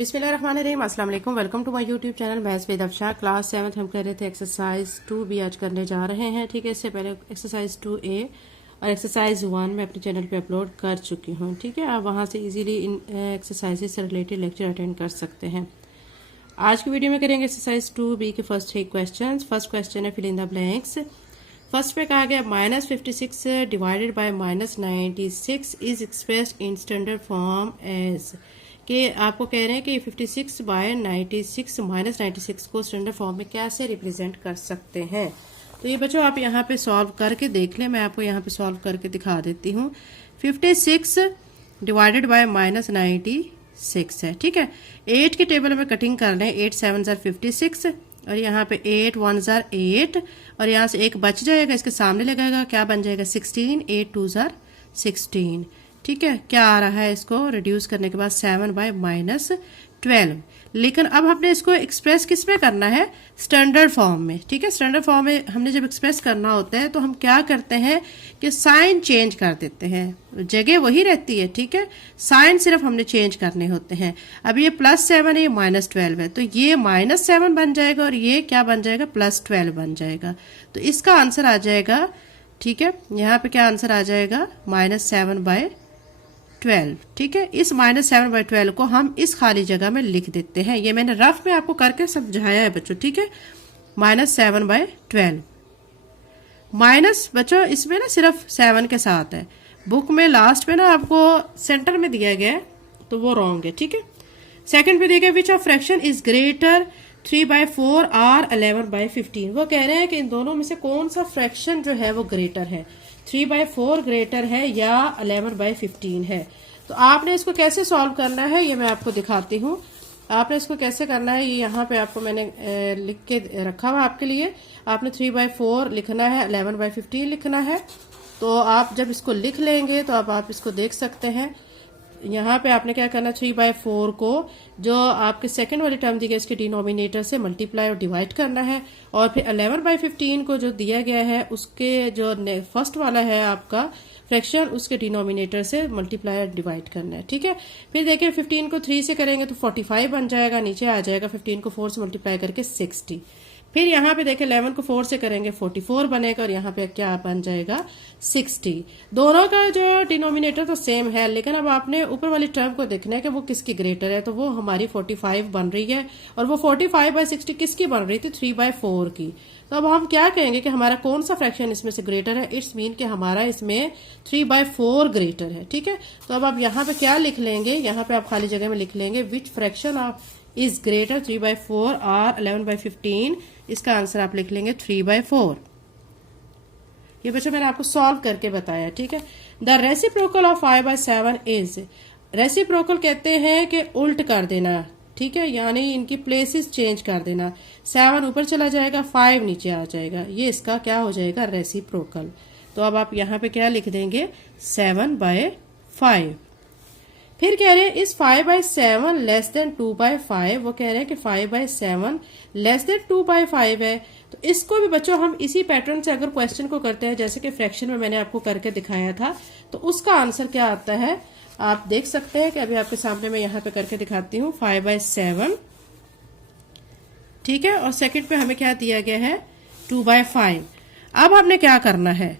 बिस्मिल्लाहिर्रहमानिर्रहीम, अस्सलाम वालेकुम। Welcome to my YouTube channel maths with Afsha. Class 7 हम कर रहे थे एक्सरसाइज 2 भी आज करने जा रहे हैं। ठीक है, इससे पहले एक्सरसाइज 2A और एक्सरसाइज 1 मैं अपने चैनल पे अपलोड कर चुकी हूँ। ठीक है, आप वहाँ से इजीली इन एक्सरसाइजेज से रिलेटेड लेक्चर अटेंड कर सकते हैं। आज की वीडियो में करेंगे एक्सरसाइज 2B के फर्स्ट 3 क्वेश्चन। फर्स्ट क्वेश्चन है fill in the blanks. First पे कहा गया -56 divided by -96 is expressed in standard form as, कि आपको कह रहे हैं कि 56 बाय 96 -96 को स्टैंडर्ड फॉर्म में कैसे रिप्रेजेंट कर सकते हैं। तो ये बच्चों आप यहाँ पे सॉल्व करके देख लें, मैं आपको यहाँ पे सॉल्व करके दिखा देती हूँ। 56 डिवाइडेड बाय -96 है। ठीक है, 8 की टेबल में कटिंग कर लें। 8 7 जार 56 और यहाँ पे 8 1 जार 8 और यहाँ से एक बच जाएगा, इसके सामने लगाएगा, क्या बन जाएगा 16। 8 2 जार 16। ठीक है, क्या आ रहा है इसको रिड्यूस करने के बाद 7 बाय -12। लेकिन अब हमने इसको एक्सप्रेस किस में करना है, स्टैंडर्ड फॉर्म में। ठीक है, स्टैंडर्ड फॉर्म में हमने जब एक्सप्रेस करना होता है तो हम क्या करते हैं कि साइन चेंज कर देते हैं, जगह वही रहती है। ठीक है, साइन सिर्फ हमने चेंज करने होते हैं। अब ये +7 है, ये -12 है, तो ये -7 बन जाएगा और ये क्या बन जाएगा, +12 बन जाएगा। तो इसका आंसर आ जाएगा, ठीक है, यहाँ पे क्या आंसर आ जाएगा, -7 बाय 12। ठीक है, इस -7 बाय 12 को हम इस खाली जगह में लिख देते हैं। ये मैंने रफ में आपको करके समझाया है बच्चों। ठीक है, -7 बाय 12 माइनस बच्चों इसमें ना सिर्फ 7 के साथ है। बुक में लास्ट में ना आपको सेंटर में दिया गया है तो वो रॉन्ग है। ठीक है, सेकंड पे दिया गया which of fraction is greater 3/4 और 11/15। वो कह रहे हैं कि इन दोनों में से कौन सा फ्रैक्शन जो है वो ग्रेटर है, 3/4 ग्रेटर है या 11/15 है। तो आपने इसको कैसे सॉल्व करना है ये मैं आपको दिखाती हूँ। आपने इसको कैसे करना है ये यहाँ पे आपको मैंने लिख के रखा हुआ आपके लिए। आपने 3/4 लिखना है, 11/15 लिखना है। तो आप जब इसको लिख लेंगे तो अब आप इसको देख सकते हैं। यहाँ पे आपने क्या करना, 3/4 को जो आपके सेकंड वाली टर्म दी गई इसके डिनोमिनेटर से मल्टीप्लाई और डिवाइड करना है, और फिर 11/15 को जो दिया गया है उसके जो फर्स्ट वाला है आपका फ्रैक्शन उसके डिनोमिनेटर से मल्टीप्लाई और डिवाइड करना है। ठीक है, फिर देखिए 15 को 3 से करेंगे तो 45 बन जाएगा, नीचे आ जाएगा 15 को 4 से मल्टीप्लाई करके 60। फिर यहाँ पे देखें 11 को 4 से करेंगे 44 बनेगा और यहाँ पे क्या बन जाएगा 60। दोनों का जो डिनोमिनेटर तो सेम है, लेकिन अब आपने ऊपर वाली टर्म को देखना है कि वो किसकी ग्रेटर है। तो वो हमारी 45 बन रही है और वो 45/60 किसकी बन रही थी, 3/4 की। तो अब हम क्या कहेंगे कि हमारा कौन सा फ्रैक्शन इसमें से ग्रेटर है। इट्स मीन कि हमारा इसमें 3/4 ग्रेटर है। ठीक है, तो अब आप यहाँ पे क्या लिख लेंगे, यहाँ पे आप खाली जगह में लिख लेंगे विच फ्रैक्शन ऑफ इज ग्रेटर 3/4 और 11/15। इसका आंसर आप लिख लेंगे 3/4। ये बच्चों मैंने आपको सॉल्व करके बताया। ठीक है, the reciprocal of 5/7 is, reciprocal कहते हैं कि उल्ट कर देना। ठीक है, यानी इनकी प्लेसेस चेंज कर देना। 7 ऊपर चला जाएगा, 5 नीचे आ जाएगा, ये इसका क्या हो जाएगा, रेसिप्रोकल। तो अब आप यहाँ पे क्या लिख देंगे, 7/5। फिर कह रहे हैं इस 5/7 लेस देन 2/5। वो कह रहे हैं कि 5/7 लेस देन 2/5 है। तो इसको भी बच्चों हम इसी पैटर्न से अगर क्वेश्चन को करते हैं, जैसे कि फ्रैक्शन में मैंने आपको करके दिखाया था, तो उसका आंसर क्या आता है आप देख सकते हैं कि अभी आपके सामने मैं यहाँ पे करके दिखाती हूँ। 5/7, ठीक है, और सेकंड पे हमें क्या दिया गया है, 2/5। अब हमने क्या करना है,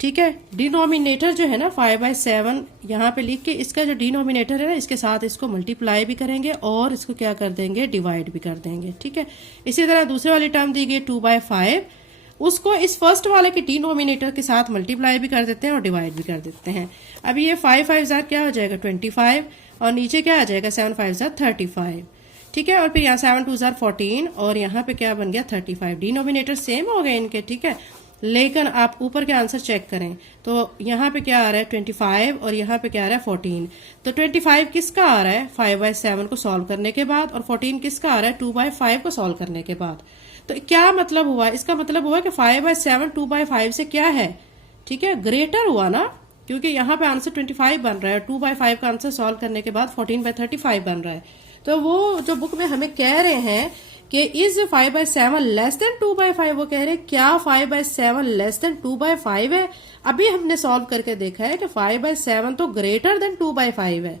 ठीक है, डिनोमिनेटर जो है ना 5/7 यहाँ पे लिख के इसका जो डिनोमिनेटर है ना इसके साथ इसको मल्टीप्लाई भी करेंगे और इसको क्या कर देंगे, डिवाइड भी कर देंगे। ठीक है, इसी तरह दूसरे वाली टर्म दी गई 2/5, उसको इस फर्स्ट वाले के डिनोमिनेटर के साथ मल्टीप्लाई भी कर देते हैं और डिवाइड भी कर देते हैं। अब ये 5 5 जार क्या हो जाएगा 25 और नीचे क्या आ जाएगा 7 5 जार 35। ठीक है, और फिर यहाँ 7 2 जार 14 और यहाँ पे क्या बन गया 35। डिनोमिनेटर सेम हो गए इनके। ठीक है, लेकिन आप ऊपर के आंसर चेक करें तो यहाँ पे क्या आ रहा है 25 और यहाँ पे क्या आ रहा है 14। तो 25 किसका आ रहा है 5/7 को सॉल्व करने के बाद और 14 किसका आ रहा है 2/5 को सॉल्व करने के बाद। तो क्या मतलब हुआ, इसका मतलब हुआ कि 5/7 2/5 से क्या है, ठीक है, ग्रेटर हुआ ना, क्योंकि यहाँ पे आंसर 25 बन रहा है। 2/5 का आंसर सॉल्व करने के बाद 14/35 बन रहा है। तो वो जो बुक में हमें कह रहे हैं कि इज 5/7 लेस देन 2/5, वो कह रहे हैं क्या 5/7 लेस देन 2/5 है। अभी हमने सॉल्व करके देखा है कि 5/7 तो ग्रेटर देन 2/5 है।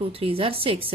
2 3s are 6.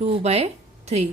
2/3.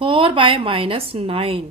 4/-9.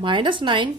-9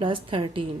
+13.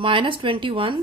-21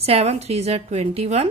7 3s are 21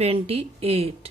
28.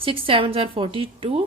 6 7s are 42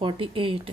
48.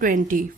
20.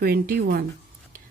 21.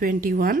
21,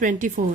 24.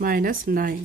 -9.